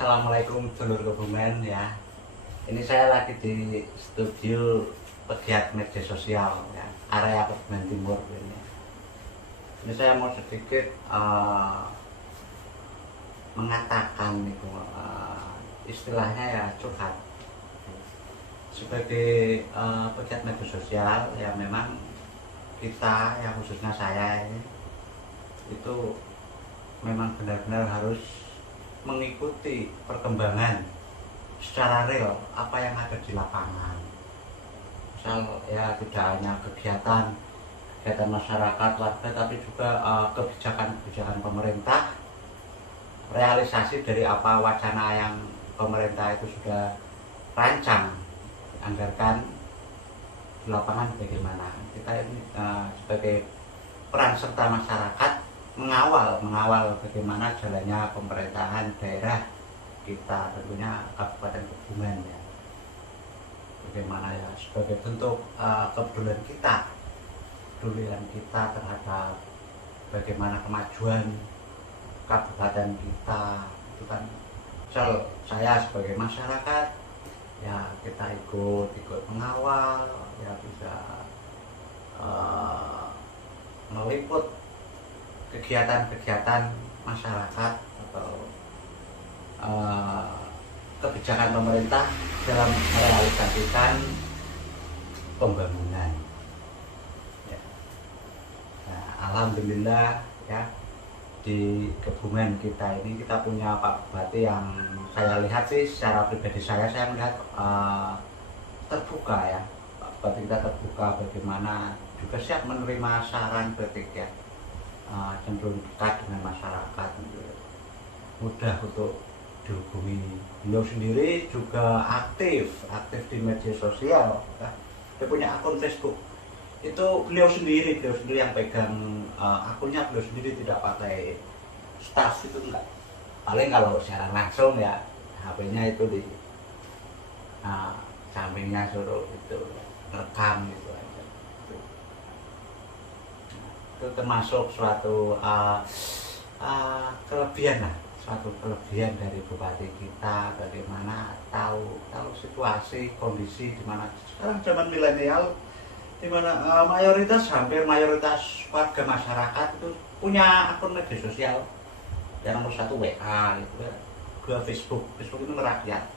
Assalamualaikum dulur Kebumen ya. Ini saya lagi di studio pegiat media sosial ya, area Kebumen Timur ini. Ini saya mau sedikit mengatakan itu istilahnya ya curhat. Sebagai pegiat media sosial ya, memang kita ya, khususnya saya ini itu memang benar-benar harus mengikuti perkembangan secara real apa yang ada di lapangan. Misal ya, tidak hanya kegiatan masyarakat warga, tapi juga kebijakan pemerintah, realisasi dari apa wacana yang pemerintah itu sudah rancang, anggarkan di lapangan bagaimana. Kita ini sebagai peran serta masyarakat mengawal bagaimana jalannya pemerintahan daerah kita, tentunya Kabupaten Kebumen ya. Bagaimana ya, sebagai bentuk kepedulian kita terhadap bagaimana kemajuan kabupaten kita itu kan. Saya sebagai masyarakat ya, kita ikut mengawal ya, bisa meliput kegiatan masyarakat atau kebijakan pemerintah dalam merealisasikan pembangunan ya. Nah, alhamdulillah ya, di Kebumen kita ini kita punya Pak Bupati yang saya lihat sih, secara pribadi saya melihat terbuka ya. Pak Bupati kita terbuka, bagaimana juga siap menerima saran kritik ya, cenderung dekat dengan masyarakat, mudah untuk dihubungi. Beliau sendiri juga aktif di media sosial ya. Dia punya akun Facebook, itu beliau sendiri yang pegang akunnya, beliau sendiri, tidak pakai staff itu enggak. Paling kalau secara langsung ya, HP-nya itu di sampingnya suruh itu rekam gitu aja. Itu termasuk suatu kelebihan lah, suatu kelebihan dari bupati kita, bagaimana tahu situasi, kondisi di mana sekarang zaman milenial, di mana hampir mayoritas warga masyarakat itu punya akun media sosial. Yang nomor satu WA gitu ya, kedua Facebook itu merakyat.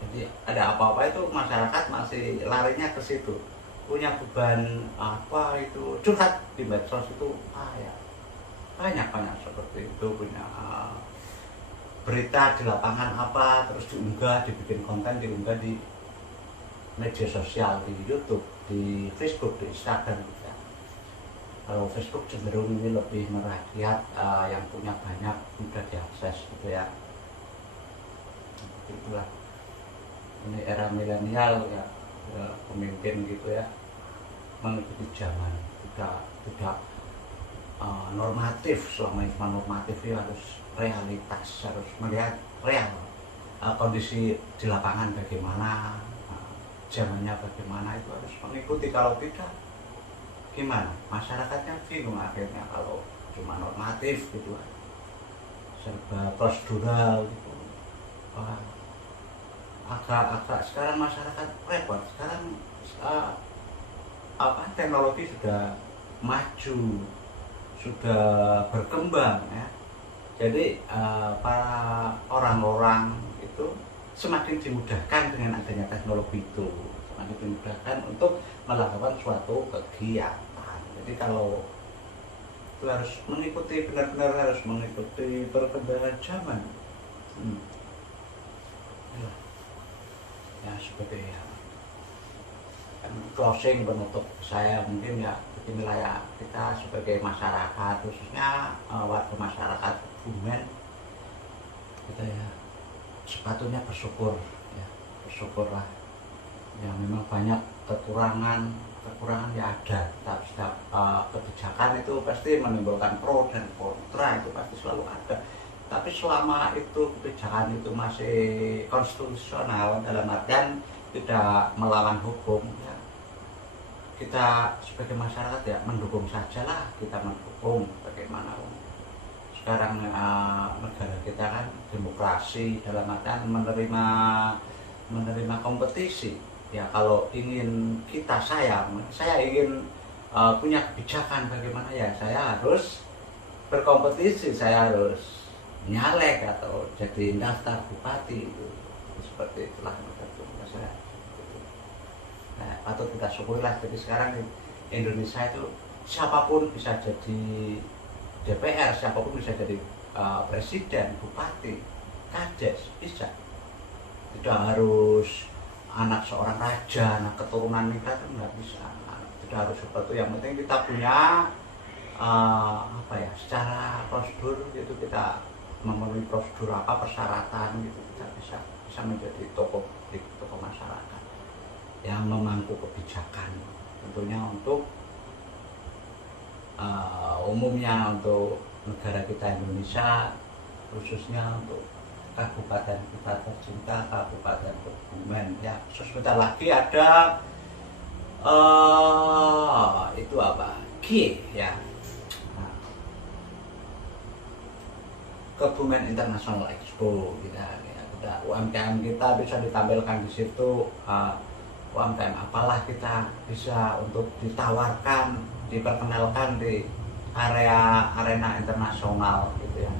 Jadi ada apa-apa itu masyarakat masih larinya ke situ. Punya beban apa itu curhat di medsos itu ya, banyak seperti itu. Punya berita di lapangan apa, terus dibikin konten, diunggah di media sosial, di YouTube, di Facebook, di Instagram ya. Kalau Facebook cenderung ini lebih merakyat, yang punya banyak mudah diakses gitu ya. Itulah, ini era milenial ya, pemimpin gitu ya, mengikuti zaman, tidak normatif. Selama ini normatif ya, harus realitas, harus melihat real kondisi di lapangan bagaimana, zamannya bagaimana, itu harus mengikuti. Kalau tidak gimana, masyarakatnya bingung akhirnya kalau cuma normatif gitu, serba prosedural gitu. Agak sekarang masyarakat repot. Sekarang teknologi sudah maju, sudah berkembang ya. Jadi para orang-orang itu semakin dimudahkan dengan adanya teknologi itu, semakin dimudahkan untuk melakukan suatu kegiatan. Jadi kalau itu harus mengikuti, benar-benar harus mengikuti perkembangan zaman. Ya, seperti ya. Closing penutup saya mungkin ya, beginilah ya, kita sebagai masyarakat, khususnya warga masyarakat Kebumen, kita ya sepatutnya bersyukur ya, bersyukurlah ya. Memang banyak kekurangan ya ada, tapi setiap kebijakan itu pasti menimbulkan pro dan kontra, itu pasti selalu ada. Tapi selama itu kebijakan itu masih konstitusional, dalam artian tidak melawan hukum ya, kita sebagai masyarakat ya mendukung sajalah, kita mendukung bagaimana sekarang negara kita kan demokrasi, dalam artian menerima kompetisi. Ya kalau ingin saya ingin punya kebijakan bagaimana, ya saya harus berkompetisi, saya harus nyalek atau jadi daftar bupati itu. Seperti itulah menurut saya. Nah, patut kita syukurilah, jadi sekarang di Indonesia itu siapapun bisa jadi DPR, siapapun bisa jadi presiden, bupati, kades, bisa. Tidak harus anak seorang raja, anak keturunan kita itu nggak bisa. Tidak harus seperti itu. Yang penting kita punya secara prosedur gitu, kita memenuhi prosedur persyaratan gitu, kita bisa menjadi tokoh publik, tokoh masyarakat yang memangku kebijakan, tentunya untuk umumnya untuk negara kita Indonesia, khususnya untuk kabupaten kita tercinta, Kabupaten Kebumen. Ya, sebentar lagi ada itu G ya, Kebumen International Expo kita, ya, UMKM kita bisa ditampilkan di situ. UMKM apalah kita bisa untuk ditawarkan, diperkenalkan di arena internasional gitu ya.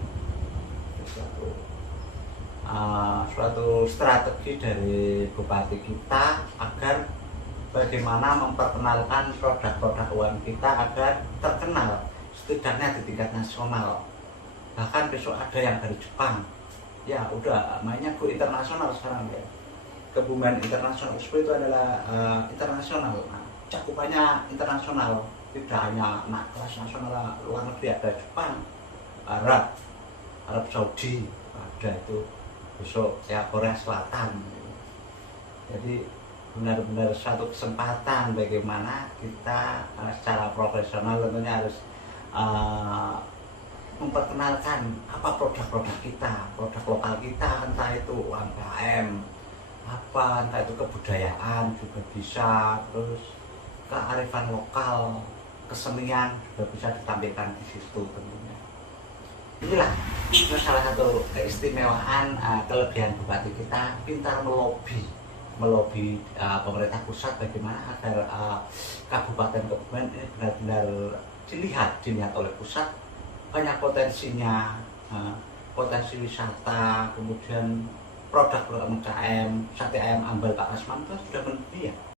Suatu strategi dari bupati kita agar bagaimana memperkenalkan produk-produk UMKM kita agar terkenal setidaknya di tingkat nasional. Bahkan besok ada yang dari Jepang, ya udah mainnya go internasional sekarang ya. Kebumen International Expo itu adalah internasional, cakupannya internasional, tidak hanya kelas nasional, luar negeri, ada Jepang, Arab Saudi, ada itu besok ya, Korea Selatan. Jadi benar-benar satu kesempatan bagaimana kita secara profesional tentunya harus memperkenalkan apa produk-produk kita, produk lokal kita, entah itu UMKM, entah itu kebudayaan juga bisa, terus kearifan lokal, kesenian juga bisa ditampilkan di situ tentunya. Inilah salah satu keistimewaan, kelebihan bupati kita, pintar melobi pemerintah pusat bagaimana agar Kabupaten Kebumen ini benar-benar dilihat oleh pusat. Banyak potensinya, potensi wisata, kemudian produk UMKM, sate ayam ambal Pak Asman itu sudah mendunia.